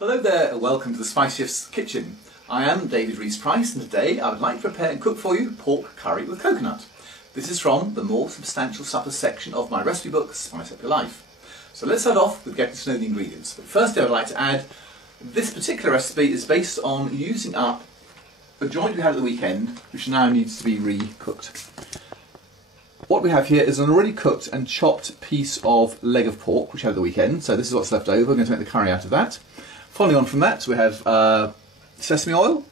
Hello there and welcome to the Spice Chef's Kitchen. I am David Rees-Price and today I would like to prepare and cook for you pork curry with coconut. This is from the more substantial suppers section of my recipe book, Spice Up Your Life. So let's start off with getting to know the ingredients. But firstly I would like to add, this particular recipe is based on using up the joint we had at the weekend, which now needs to be re-cooked. What we have here is an already cooked and chopped piece of leg of pork, which we had at the weekend. So this is what's left over. We're going to make the curry out of that. Following on from that, we have sesame oil,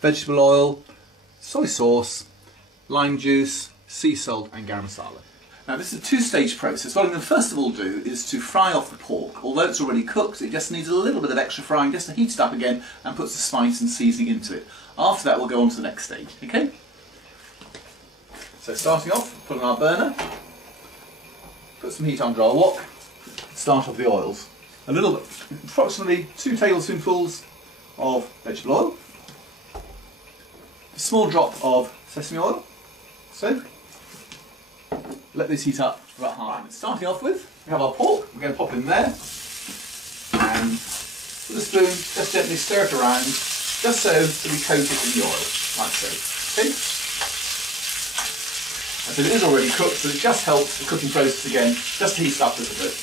vegetable oil, soy sauce, lime juice, sea salt and garam masala. Now this is a two-stage process. What I'm going to first of all do is to fry off the pork. Although it's already cooked, it just needs a little bit of extra frying just to heat it up again and put the spice and seasoning into it. After that we'll go on to the next stage, okay? So starting off, put on our burner, put some heat under our wok, start off the oils. A little bit, approximately 2 tablespoonfuls of vegetable oil, a small drop of sesame oil, so let this heat up for about half. Right. Starting off with, we have our pork, we're going to pop in there, and with a spoon, just gently stir it around, just so that we coat it in the oil, like so, okay? And so it is already cooked, so it just helps the cooking process again, just to heat it up a little bit.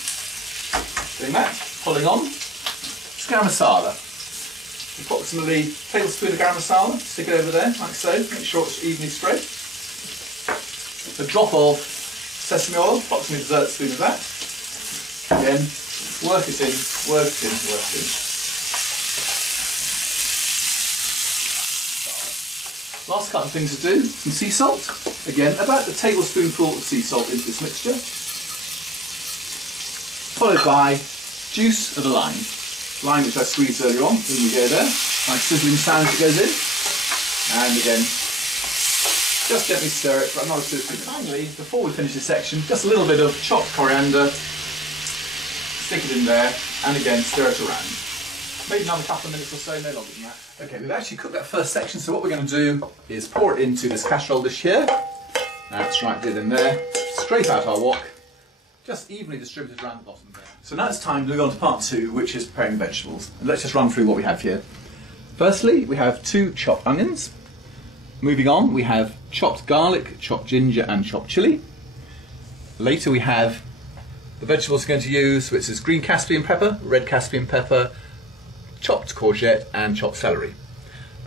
Doing that, following on, it's garam masala. Approximately a tablespoon of garam masala, stick it over there, like so, make sure it's evenly spread. A drop of sesame oil, approximately a dessert spoon of that. Again, work it in, work it in, work it in. Last couple of things to do, some sea salt. Again, about a tablespoonful of sea salt into this mixture. Followed by juice of a lime. Lime which I squeezed earlier on, in we go there. Nice sizzling sound as it goes in. And again, just gently stir it for another 2 or 3 minutes. Finally, before we finish this section, just a little bit of chopped coriander. Stick it in there, and again, stir it around. Maybe another couple of minutes or so, no longer than that. Okay, we've actually cooked that first section, so what we're going to do is pour it into this casserole dish here. That's right, did in there. Straight out our wok. Just evenly distributed around the bottom there. So now it's time to move on to part 2, which is preparing vegetables. And let's just run through what we have here. Firstly, we have 2 chopped onions. Moving on, we have chopped garlic, chopped ginger and chopped chilli. Later we have the vegetables we're going to use, which is green Caspian pepper, red Caspian pepper, chopped courgette and chopped celery.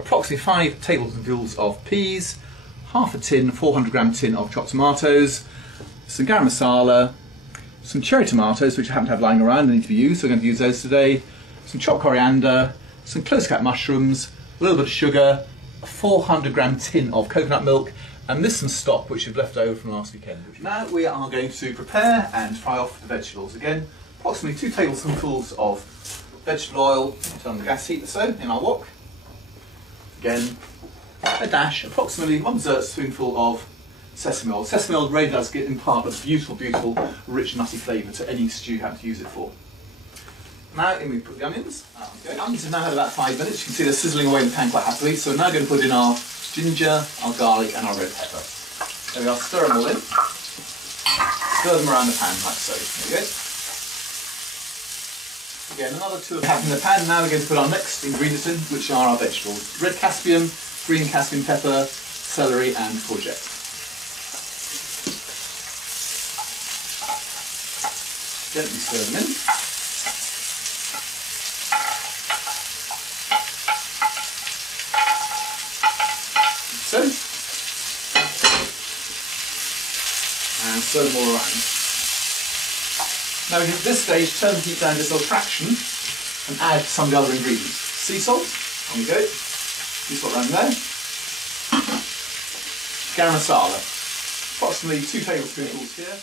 Approximately 5 tablespoonfuls of peas, half a tin, 400 gram tin of chopped tomatoes, some garam masala, some cherry tomatoes which I happen to have lying around and need to be used, so we're going to use those today, some chopped coriander, some close cut mushrooms, a little bit of sugar, a 400 gram tin of coconut milk, and this some stock which we've left over from last weekend. Now we are going to prepare and fry off the vegetables. Again, approximately 2 tablespoonfuls of vegetable oil, turn on the gas heat so in our wok. Again, a dash, approximately 1 dessert spoonful of sesame oil. Sesame oil really does impart a beautiful, beautiful, rich, nutty flavour to any stew you have to use it for. Now in we put the onions. The onions have now had about 5 minutes. You can see they're sizzling away in the pan quite happily. So we're now going to put in our ginger, our garlic and our red pepper. There we are, stir them all in. Stir them around the pan like so. There we go. Again, another 2 of in the pan. Now we're going to put our next ingredients in, which are our vegetables. Red Caspian, green Caspian pepper, celery and courgette. Gently stir them in. So. And stir them all around. Now at this stage, turn the heat down just a fraction and add some of the other ingredients. Sea salt, on we go. Sea salt around there. Garam masala, approximately 2 tablespoonfuls here.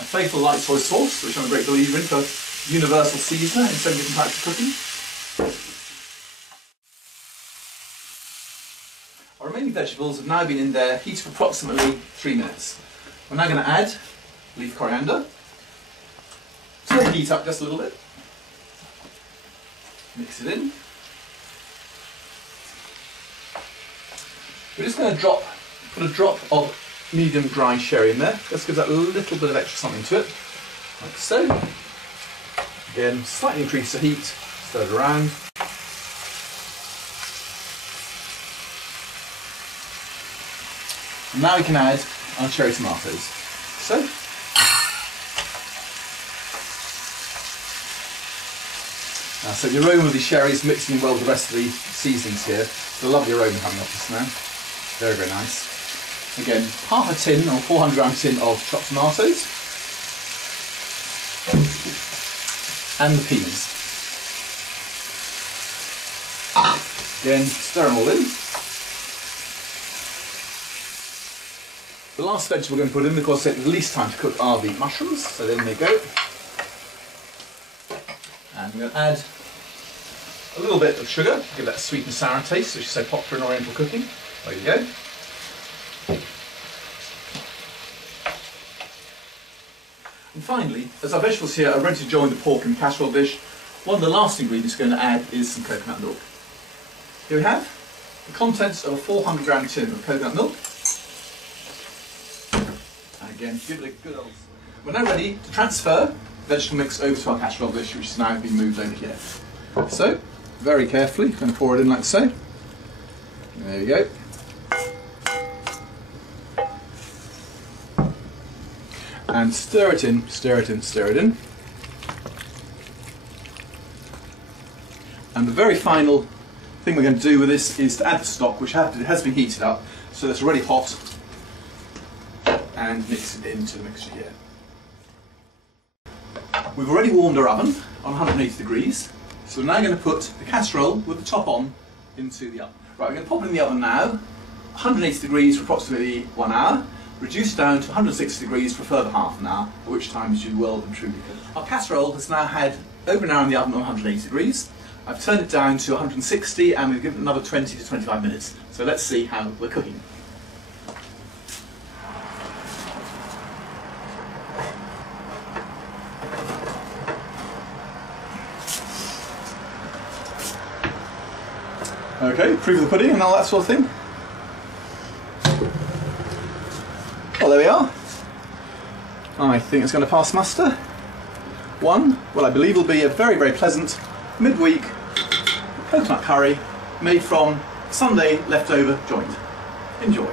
A faithful light soy sauce, which I'm a great believer in for universal seasoner in so many different types of cooking. Our remaining vegetables have now been in there, heated for approximately 3 minutes. We're now going to add leaf coriander. Turn the heat up just a little bit. Mix it in. We're just going to put a drop of medium dry sherry in there. Just gives that a little bit of extra something to it, like so. Again, slightly increase the heat, stir it around. And now we can add our cherry tomatoes. So, so the aroma of the cherry is mixing in well with the rest of the seasonings here. There's a lovely aroma coming off this now. Very, very nice. Again, half a tin or 400 gram tin of chopped tomatoes. And the peas. Again, stir them all in. The last vegetable we're going to put in, of course, take the least time to cook are the mushrooms, so then they go. And we're going to add a little bit of sugar, give that a sweet and sour taste, which is so popular in Oriental cooking. There you go. And finally, as our vegetables here are ready to join the pork in the casserole dish, one of the last ingredients we're going to add is some coconut milk. Here we have the contents of a 400 gram tin of coconut milk. And again, give it a good old... We're now ready to transfer the vegetable mix over to our casserole dish, which has now been moved over here. So, very carefully, going to pour it in like so. There you go. And stir it in, stir it in, stir it in. And the very final thing we're going to do with this is to add the stock, which has been heated up, so that's already hot, and mix it into the mixture here. We've already warmed our oven on 180 degrees, so we're now going to put the casserole with the top on into the oven. Right, we're going to pop it in the oven now, 180 degrees for approximately 1 hour, reduce down to 160 degrees for a further half an hour, at which time it should be well and truly cooked. Our casserole has now had over an hour in the oven on 180 degrees. I've turned it down to 160 and we've given it another 20 to 25 minutes. So let's see how we're cooking. Okay, proof of the pudding and all that sort of thing. Well, there we are. I think it's going to pass muster. One, well, I believe will be a very, very pleasant midweek coconut curry made from Sunday leftover joint. Enjoy.